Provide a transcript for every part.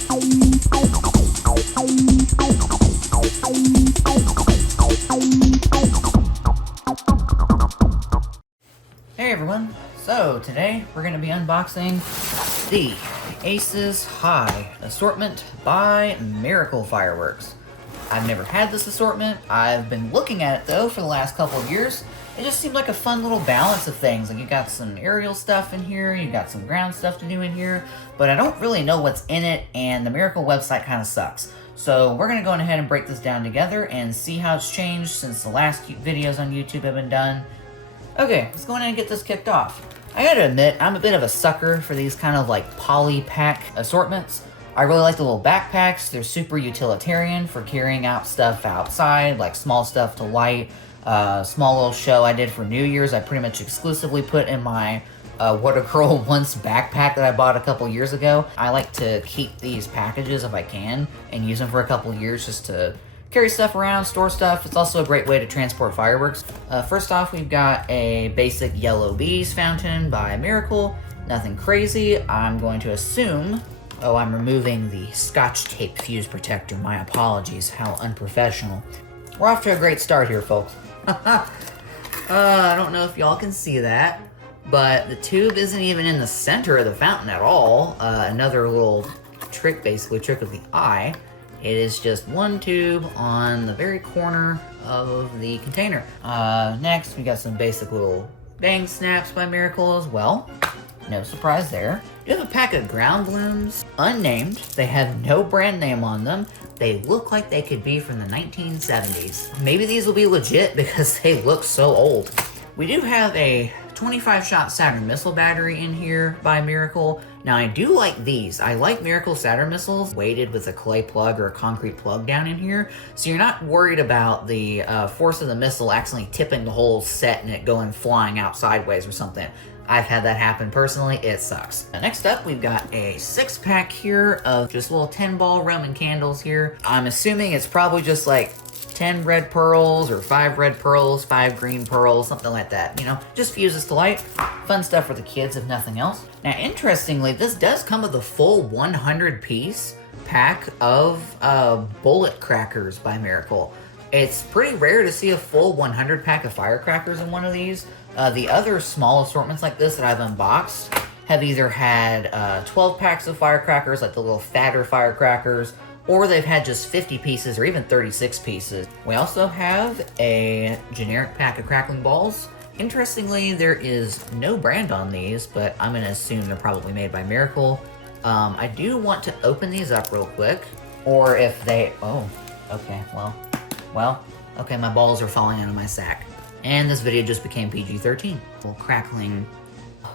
Hey everyone, so today we're going to be unboxing the Aces High Assortment by Miracle Fireworks. I've never had this assortment. I've been looking at it though for the last couple of years. It just seemed like a fun little balance of things. Like you got some aerial stuff in here, you got some ground stuff to do in here, but I don't really know what's in it, and the Miracle website kind of sucks. So we're going to go ahead and break this down together and see how it's changed since the last videos on YouTube have been done. Okay, let's go ahead and get this kicked off. I gotta admit, I'm a bit of a sucker for these kind of like poly pack assortments. I really like the little backpacks. They're super utilitarian for carrying out stuff outside, like small stuff to light. Small little show I did for New Year's, I pretty much exclusively put in my What a Girl Wants backpack that I bought a couple years ago. I like to keep these packages if I can and use them for a couple years just to carry stuff around, store stuff. It's also a great way to transport fireworks. First off, we've got a basic Yellow Bees fountain by Miracle. Nothing crazy. I'm going to assume... Oh, I'm removing the Scotch tape fuse protector. My apologies. How unprofessional. We're off to a great start here, folks. I don't know if y'all can see that, but the tube isn't even in the center of the fountain at all. Another little trick, basically, trick of the eye. It is just one tube on the very corner of the container. Next, we got some basic little bang snaps by Miracle as well. No surprise there. We have a pack of ground blooms, unnamed. They have no brand name on them. They look like they could be from the 1970s. Maybe these will be legit because they look so old. We do have a 25-shot Saturn missile battery in here by Miracle. Now, I do like these. I like Miracle Saturn missiles weighted with a clay plug or a concrete plug down in here, so you're not worried about the force of the missile accidentally tipping the whole set and it going flying out sideways or something. I've had that happen personally. It sucks. Next up, we've got a 6-pack here of just little 10-ball Roman candles here. I'm assuming it's probably just like 10 red pearls or 5 red pearls, 5 green pearls, something like that. You know, just fuses to light. Fun stuff for the kids, if nothing else. Now, interestingly, this does come with a full 100-piece pack of bullet crackers by Miracle. It's pretty rare to see a full 100 pack of firecrackers in one of these. The other small assortments like this that I've unboxed have either had 12 packs of firecrackers, like the little fatter firecrackers, or they've had just 50 pieces or even 36 pieces. We also have a generic pack of crackling balls. Interestingly, there is no brand on these, but I'm going to assume they're probably made by Miracle. I do want to open these up real quick, or if they... Oh, okay, well, okay, my balls are falling out of my sack. And this video just became PG-13. Little crackling,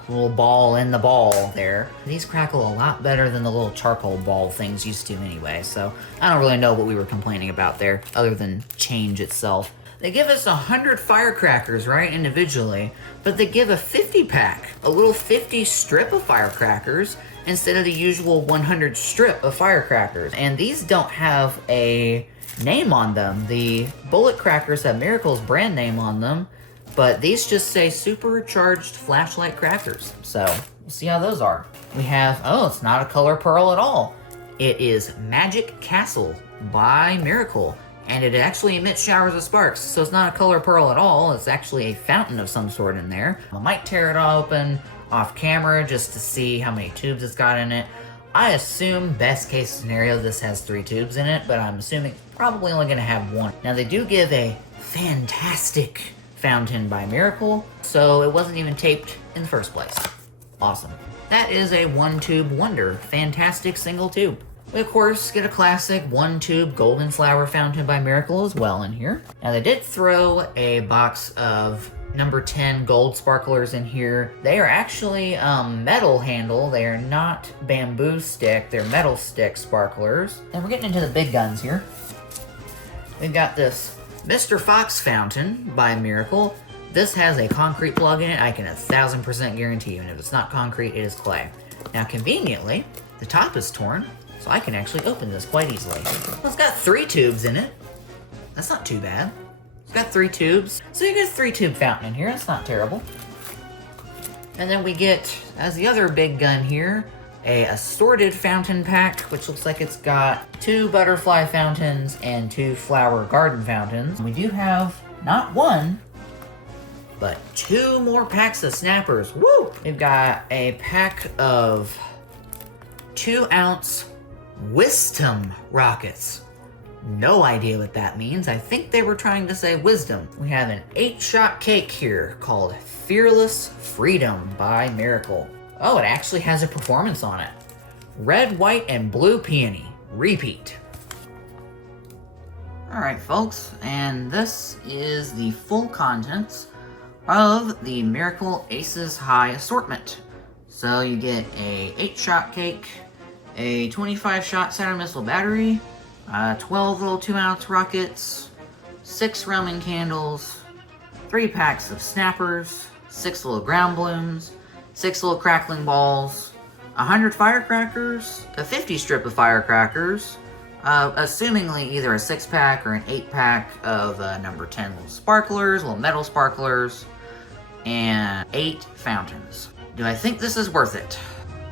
little ball in the ball there. These crackle a lot better than the little charcoal ball things used to anyway, so I don't really know what we were complaining about there, other than change itself. They give us 100 firecrackers, right, individually, but they give a 50-pack, a little 50 strip of firecrackers, instead of the usual 100 strip of firecrackers. And these don't have a name on them. The bullet crackers have Miracle's brand name on them, but these just say supercharged flashlight crackers. So we'll see how those are. We have, oh, it's not a color pearl at all. It is Magic Castle by Miracle, and it actually emits showers of sparks. So it's not a color pearl at all. It's actually a fountain of some sort in there. I might tear it all open off camera just to see how many tubes it's got in it. I assume, best case scenario, this has 3 tubes in it, but I'm assuming probably only going to have 1. Now, they do give a fantastic fountain by Miracle, so it wasn't even taped in the first place. Awesome. That is a 1-tube wonder. Fantastic single tube. We, of course, get a classic 1-tube golden flower fountain by Miracle as well in here. Now, they did throw a box of number 10 gold sparklers in here. They are actually metal handle. They are not bamboo stick. They're metal stick sparklers. And we're getting into the big guns here. We've got this Mr. Fox fountain by Miracle. This has a concrete plug in it. I can 1000% guarantee you. And if it's not concrete, it is clay. Now, conveniently, the top is torn, so I can actually open this quite easily. Well, it's got 3 tubes in it. That's not too bad. It's got 3 tubes. So you get a 3-tube fountain in here. That's not terrible. And then we get, as the other big gun here, a assorted fountain pack, which looks like it's got 2 butterfly fountains and 2 flower garden fountains. We do have not 1, but 2 more packs of snappers. Woo! We've got a pack of 2-ounce wisdom rockets. No idea what that means. I think they were trying to say wisdom. We have an 8-shot cake here called Fearless Freedom by Miracle. Oh, it actually has a performance on it. Red, white, and blue peony. Repeat. Alright folks, and this is the full contents of the Miracle Aces High assortment. So you get a 8-shot cake, a 25-shot Saturn missile battery, 12 little 2-ounce rockets, 6 Roman candles, 3 packs of snappers, 6 little ground blooms, 6 little crackling balls, 100 firecrackers, a 50 strip of firecrackers, assumingly either a 6-pack or an 8-pack of number 10 little sparklers, little metal sparklers, and 8 fountains. Do I think this is worth it?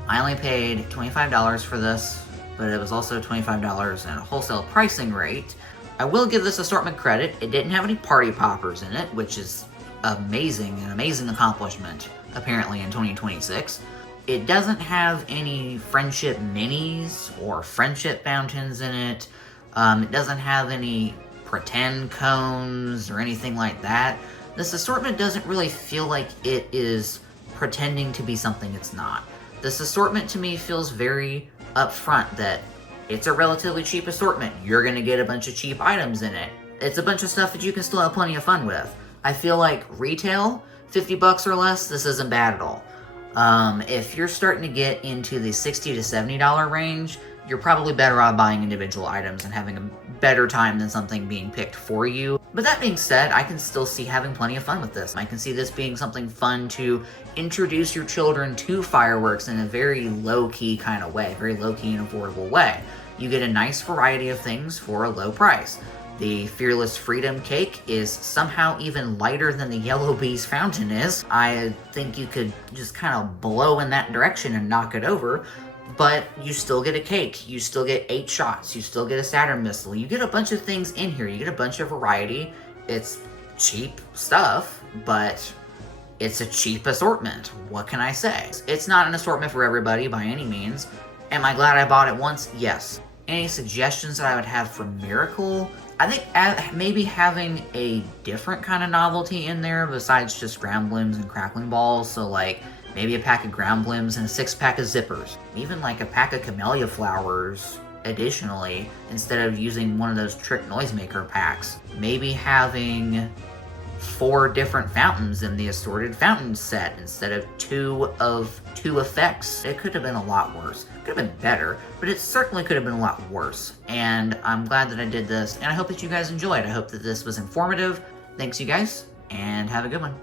I only paid $25 for this, but it was also $25 at a wholesale pricing rate. I will give this assortment credit. It didn't have any party poppers in it, which is amazing, an amazing accomplishment, apparently in 2026. It doesn't have any friendship minis or friendship fountains in it. It doesn't have any pretend cones or anything like that. This assortment doesn't really feel like it is pretending to be something it's not. This assortment to me feels very upfront that it's a relatively cheap assortment. You're gonna get a bunch of cheap items in it. It's a bunch of stuff that you can still have plenty of fun with. I feel like retail, 50 bucks or less, this isn't bad at all. If you're starting to get into the $60 to $70 range, you're probably better off buying individual items and having a better time than something being picked for you. But that being said, I can still see having plenty of fun with this. I can see this being something fun to introduce your children to fireworks in a very low-key kind of way, very low-key and affordable way. You get a nice variety of things for a low price. The Fearless Freedom cake is somehow even lighter than the Yellow Bee's fountain is. I think you could just kind of blow in that direction and knock it over. But you still get a cake, you still get 8 shots, you still get a Saturn missile, you get a bunch of things in here, you get a bunch of variety. It's cheap stuff, but it's a cheap assortment. What can I say? It's not an assortment for everybody by any means. Am I glad I bought it once? Yes. Any suggestions that I would have for Miracle? I think maybe having a different kind of novelty in there besides just ground blooms and crackling balls, so like maybe a pack of ground blooms and a 6-pack of zippers. Even like a pack of camellia flowers additionally, instead of using one of those trick noisemaker packs. Maybe having 4 different fountains in the assorted fountain set instead of 2 of 2 effects. It could have been a lot worse. It could have been better, but it certainly could have been a lot worse. And I'm glad that I did this, and I hope that you guys enjoyed. I hope that this was informative. Thanks you guys, and have a good one.